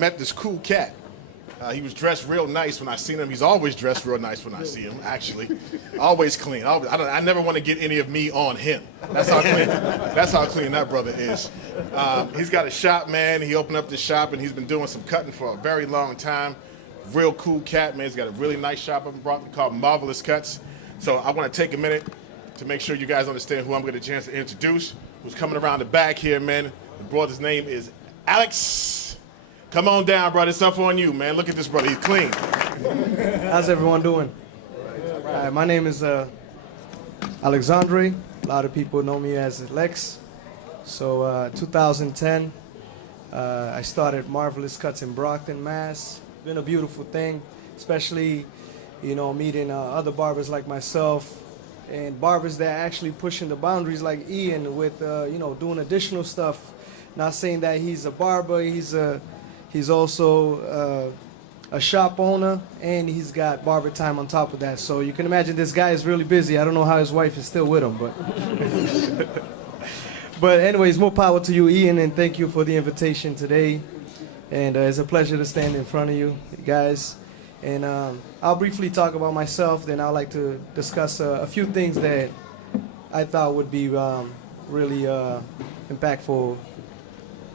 met this cool cat. He was dressed real nice when I seen him. He's always dressed real nice when I see him, actually. Always clean. I never want to get any of me on him. That's how clean that brother is. He's got a shop, man. He opened up this shop, and he's been doing some cutting for a very long time. Real cool cat, man. He's got a really nice shop up in Brockton called Marvelous Cuts. So I want to take a minute to make sure you guys understand who I'm going to get a chance to introduce, who's coming around the back here, man. The brother's name is Alex. Come on down, brother. It's up on you, man. Look at this brother. He's clean. How's everyone doing? All right, my name is Alexandre. A lot of people know me as Lex. So 2010, I started Marvelous Cuts in Brockton, Mass. Been a beautiful thing, especially, you know, meeting other barbers like myself and barbers that are actually pushing the boundaries like Ian with, you know, doing additional stuff. Not saying that he's a barber, he's also a shop owner, and he's got BarberTime on top of that. So you can imagine this guy is really busy. I don't know how his wife is still with him, but but anyways, more power to you, Ian, and thank you for the invitation today. And it's a pleasure to stand in front of you guys. And I'll briefly talk about myself, then I'd like to discuss a few things that I thought would be really impactful.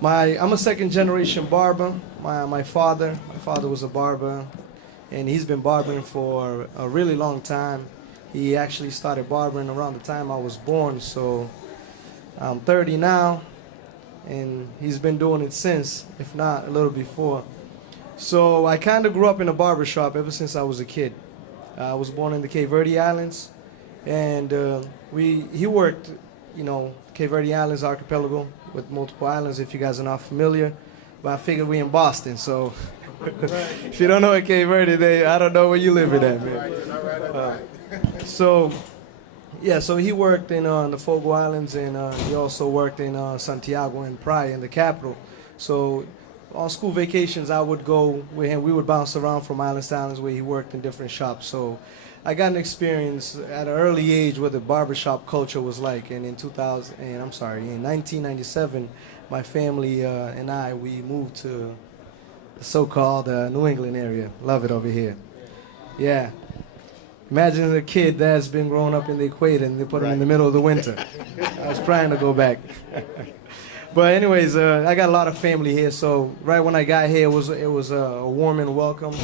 I'm a second generation barber. My father was a barber, and he's been barbering for a really long time. He actually started barbering around the time I was born, so I'm 30 now, and he's been doing it since, if not a little before. So I kind of grew up in a barber shop ever since I was a kid. I was born in the Cape Verde Islands, and he worked, you know, Cape Verde Islands archipelago with multiple islands, if you guys are not familiar. But I figured we in Boston, so if you don't know what Cape Verde, I don't know where you live at, man. So he worked in the Fogo Islands, and he also worked in Santiago and Praia, in the capital. So on school vacations, I would go with him. We would bounce around from islands to islands where he worked in different shops. So I got an experience at an early age what the barbershop culture was like. And in 1997, my family and we moved to the so-called New England area. Love it over here. Yeah. Imagine a kid that's been growing up in the equator and they put him in the middle of the winter. I was trying to go back. But anyways, I got a lot of family here. So right when I got here, it was a warm and welcome.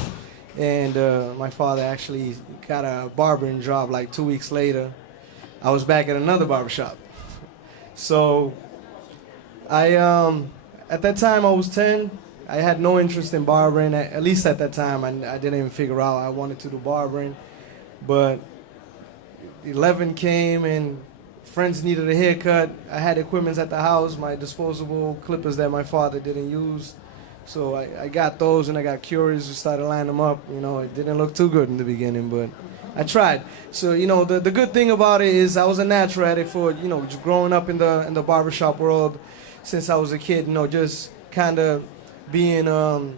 And my father actually got a barbering job like 2 weeks later. I was back at another barbershop. So at that time I was 10. I had no interest in barbering, at least at that time. I didn't even figure out I wanted to do barbering. But 11 came and friends needed a haircut. I had equipment at the house, my disposable clippers that my father didn't use. So I got those, and I got curious and started lining them up. You know, it didn't look too good in the beginning, but I tried. So, you know, the good thing about it is I was a natural at it for, you know, just growing up in the barbershop world since I was a kid, you know, just kind of being a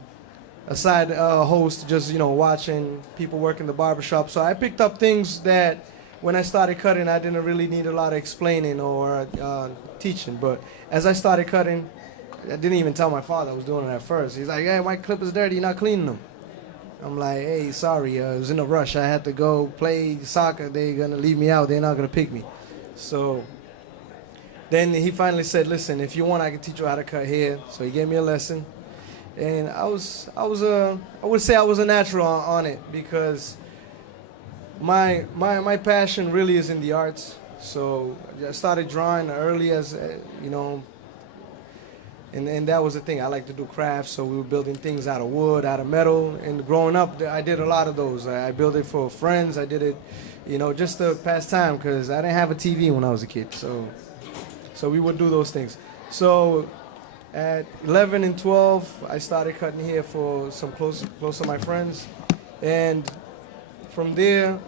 side host, just, you know, watching people work in the barbershop. So I picked up things that when I started cutting, I didn't really need a lot of explaining or teaching. But as I started cutting, I didn't even tell my father I was doing it at first. He's like, hey, my clipper's dirty, you're not cleaning them. I'm like, hey, sorry, I was in a rush. I had to go play soccer. They're going to leave me out. They're not going to pick me. So then he finally said, listen, if you want, I can teach you how to cut hair. So he gave me a lesson. And I would say I was a natural on it because my passion really is in the arts. So I started drawing early as, you know, and that was the thing. I like to do crafts, so we were building things out of wood, out of metal. And growing up, I did a lot of those. I built it for friends. I did it, you know, just to pass time because I didn't have a TV when I was a kid. So we would do those things. So at 11 and 12, I started cutting hair for some close to my friends. And from there,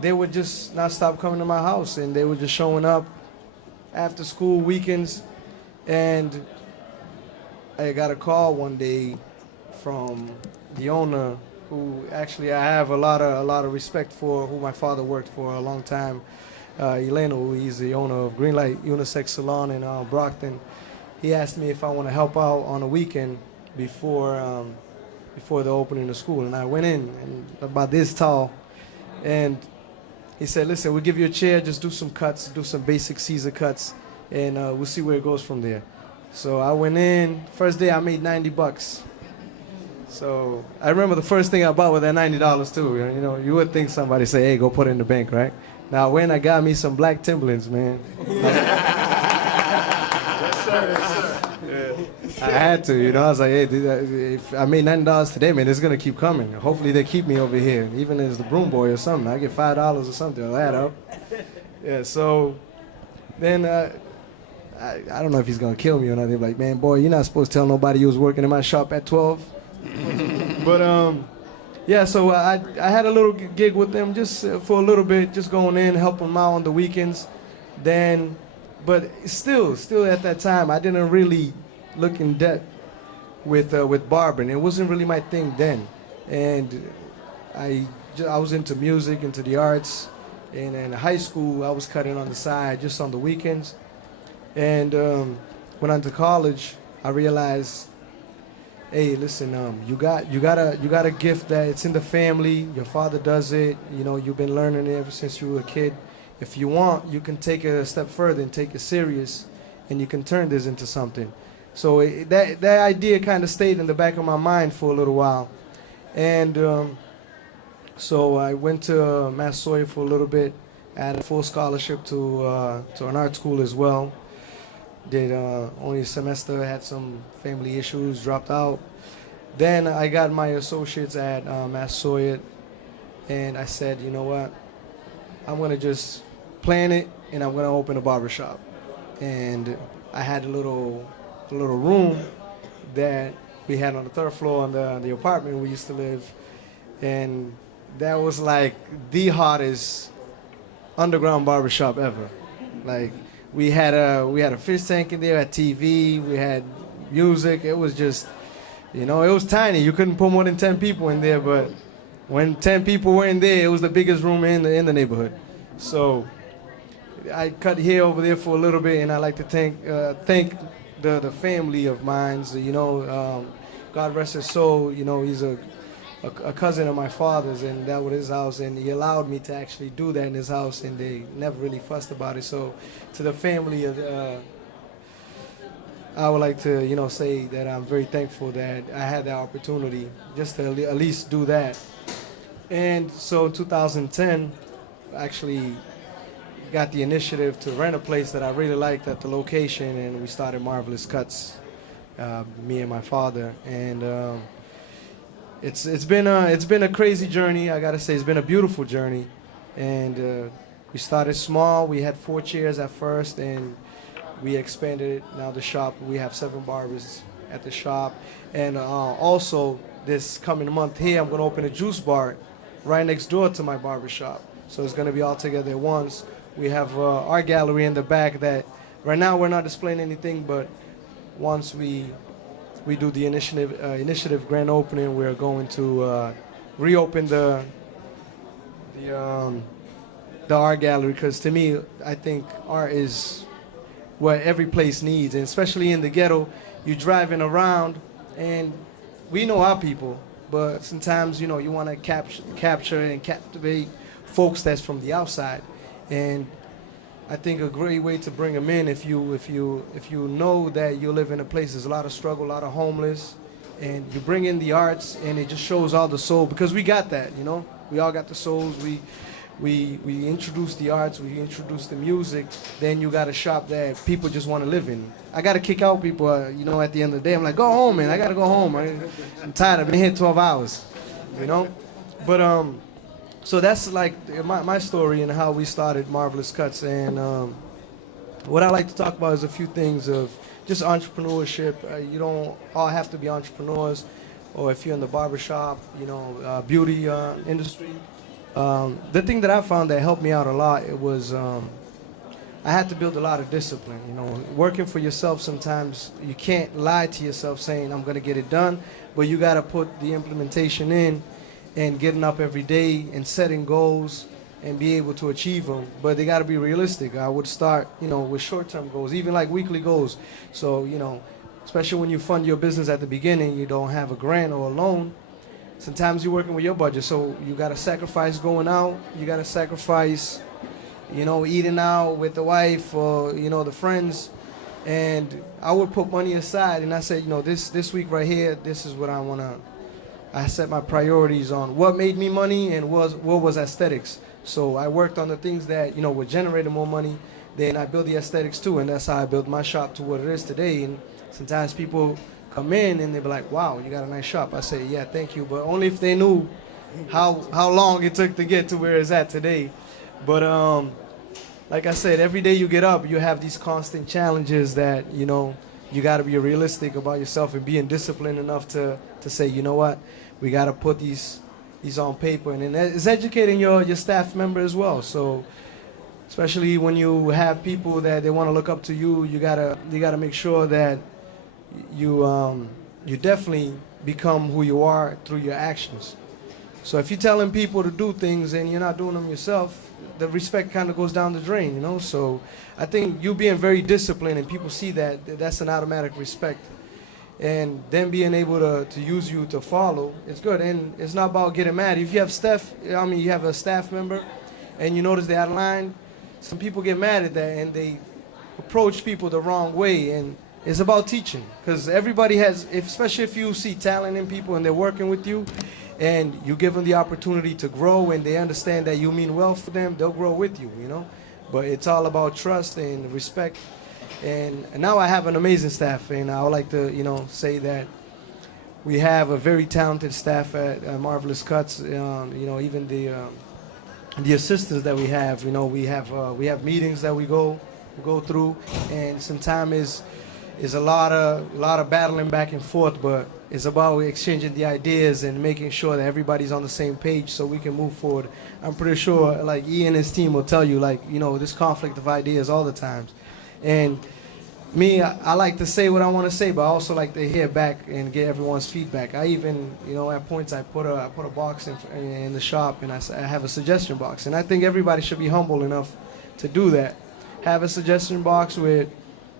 they would just not stop coming to my house, and they were just showing up after school, weekends. And I got a call one day from the owner, who actually I have a lot of respect for, who my father worked for a long time. Eleno, he's the owner of Greenlight Unisex Salon in Brockton. He asked me if I want to help out on a weekend before the opening of school, and I went in and about this tall, and he said, "Listen, we'll give you a chair, just do some cuts, do some basic Caesar cuts, and we'll see where it goes from there." So I went in. First day I made $90. So I remember the first thing I bought with that $90 too. You know, you would think somebody say, "Hey, go put it in the bank," right? Now when I got me some black Timberlands, man. I had to, you know. I was like, "Hey, dude, if I made $90 today, man, it's gonna keep coming. Hopefully they keep me over here, even as the broom boy or something. I get $5 or something. I'll add up." Yeah. So then I don't know if he's gonna kill me or nothing. Like, "Man, boy, you're not supposed to tell nobody you was working in my shop at 12." But yeah. So I had a little gig with them just for a little bit, just going in, helping them out on the weekends. Then, but still at that time, I didn't really look in depth with barbering. It wasn't really my thing then, and I was into music, into the arts, and in high school I was cutting on the side just on the weekends. And went on to college, I realized, hey, listen, you got a gift that it's in the family. Your father does it. You know, you've been learning it ever since you were a kid. If you want, you can take it a step further and take it serious, and you can turn this into something. So that idea kind of stayed in the back of my mind for a little while. And so I went to Massasoit for a little bit. I had a full scholarship to an art school as well. Did only a semester, had some family issues, dropped out. Then I got my associates at Massasoit, and I said, you know what, I'm gonna just plan it, and I'm gonna open a barbershop. And I had a little room that we had on the third floor on the apartment we used to live, and that was like the hottest underground barbershop ever. Like, we had a fish tank in there, a TV, we had music. It was just, you know, it was tiny. You couldn't put more than 10 people in there, but when 10 people were in there, it was the biggest room in the neighborhood. So I cut hair over there for a little bit, and I like to thank the family of mine. You know, God rest his soul. You know, he's a cousin of my father's, and that was his house, and he allowed me to actually do that in his house, and they never really fussed about it. So to the family of I would like to, you know, say that I'm very thankful that I had the opportunity just to at least do that. And so in 2010, I actually got the initiative to rent a place that I really liked at the location, and we started Marvelous Cuts, me and my father. And it's been a crazy journey. I gotta say, it's been a beautiful journey. And we started small. We had 4 chairs at first, and we expanded it. Now the shop, we have 7 barbers at the shop. And also this coming month here, I'm gonna open a juice bar right next door to my barber shop. So it's gonna be all together at once. We have art gallery in the back that right now we're not displaying anything, but once we do the initiative grand opening, we're going to reopen the art gallery, because to me, I think art is what every place needs, and especially in the ghetto, you're driving around, and we know our people, but sometimes, you know, you want to capture and captivate folks that's from the outside. And I think a great way to bring them in, if you know that you live in a place there's a lot of struggle, a lot of homeless, and you bring in the arts, and it just shows all the soul, because we got that, you know, we all got the souls. We introduce the arts, we introduce the music, then you got a shop that people just want to live in. I got to kick out people, you know, at the end of the day. I'm like, go home, man. I got to go home. I'm tired. I've been here 12 hours, you know. But so that's like my story and how we started Marvelous Cuts. And what I like to talk about is a few things of just entrepreneurship. You don't all have to be entrepreneurs, or if you're in the barbershop, you know, beauty industry. The thing that I found that helped me out a lot, it was I had to build a lot of discipline. You know, working for yourself, sometimes you can't lie to yourself saying I'm going to get it done, but you got to put the implementation in, and getting up every day and setting goals and be able to achieve them. But they got to be realistic. I would start, you know, with short-term goals, even like weekly goals. So, you know, especially when you fund your business at the beginning, you don't have a grant or a loan. Sometimes you're working with your budget, so you got to sacrifice going out. You got to sacrifice, eating out with the wife or, the friends. And I would put money aside, and I said, this week right here, this is what I want to. I set my priorities on what made me money and what was aesthetics. So I worked on the things that, were generating more money. Then I built the aesthetics too, and that's how I built my shop to what it is today. And sometimes people come in and they be like, wow, you got a nice shop. I say, yeah, thank you, but only if they knew how long it took to get to where it's at today. But like I said, every day you get up, you have these constant challenges that, you got to be realistic about yourself and being disciplined enough to say, you know what, we got to put these on paper. And it's educating your staff member as well. So especially when you have people that they want to look up to you, you gotta make sure that you definitely become who you are through your actions. So if you're telling people to do things and you're not doing them yourself, the respect kind of goes down the drain, So I think you being very disciplined and people see that's an automatic respect. And then being able to use you to follow, it's good. And it's not about getting mad. If you have you have a staff member and you notice they're out of line, some people get mad at that and they approach people the wrong way. And it's about teaching, because everybody has, especially if you see talent in people and they're working with you and you give them the opportunity to grow and they understand that you mean well for them, they'll grow with you, But it's all about trust and respect. And now I have an amazing staff, and I would like to, say that we have a very talented staff at Marvelous Cuts. Even the assistants that we have, we have meetings that we go through, and sometimes is a lot of battling back and forth, but it's about exchanging the ideas and making sure that everybody's on the same page so we can move forward. I'm pretty sure, like, Ian and his team will tell you, this conflict of ideas all the times. And me, I like to say what I want to say, but I also like to hear back and get everyone's feedback. I even, at points I put a box in the shop, and I have a suggestion box. And I think everybody should be humble enough to do that. Have a suggestion box where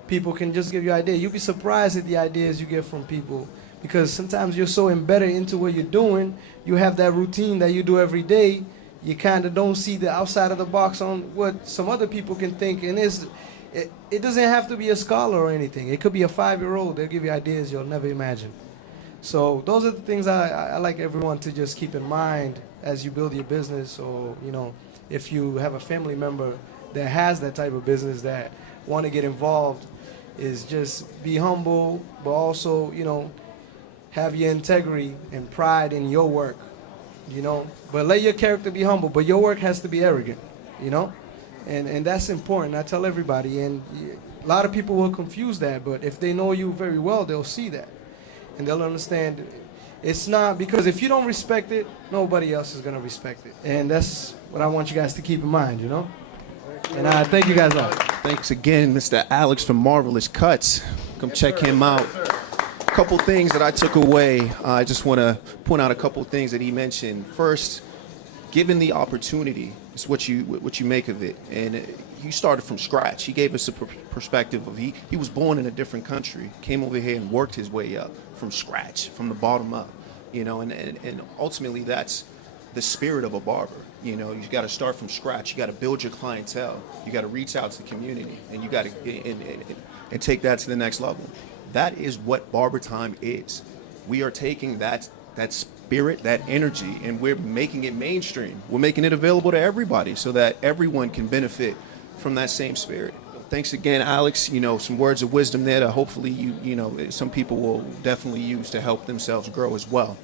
people can just give you ideas. You'll be surprised at the ideas you get from people, because sometimes you're so embedded into what you're doing, you have that routine that you do every day, you kind of don't see the outside of the box on what some other people can think. And it doesn't have to be a scholar or anything. It could be a 5-year-old. They'll give you ideas you'll never imagine. So those are the things I like everyone to just keep in mind as you build your business, or, if you have a family member that has that type of business that want to get involved, is just be humble, but also, have your integrity and pride in your work, But let your character be humble, but your work has to be arrogant, And that's important. I tell everybody, and a lot of people will confuse that, but if they know you very well, they'll see that. And they'll understand it's not, because if you don't respect it, nobody else is going to respect it. And that's what I want you guys to keep in mind, And I thank you guys all. Thanks again, Mr. Alex from Marvelous Cuts. Come check him out. A couple things that I took away. I just want to point out a couple things that he mentioned. First, given the opportunity, it's what you make of it. And he started from scratch. He gave us a perspective of he was born in a different country, came over here and worked his way up from scratch, from the bottom up, and ultimately that's the spirit of a barber. You got to start from scratch. You got to build your clientele. You got to reach out to the community, and you got to and take that to the next level. That is what BarberTime is. We are taking that spirit, that energy, and we're making it mainstream. We're making it available to everybody so that everyone can benefit from that same spirit. Thanks again, Alex. Some words of wisdom there that hopefully some people will definitely use to help themselves grow as well.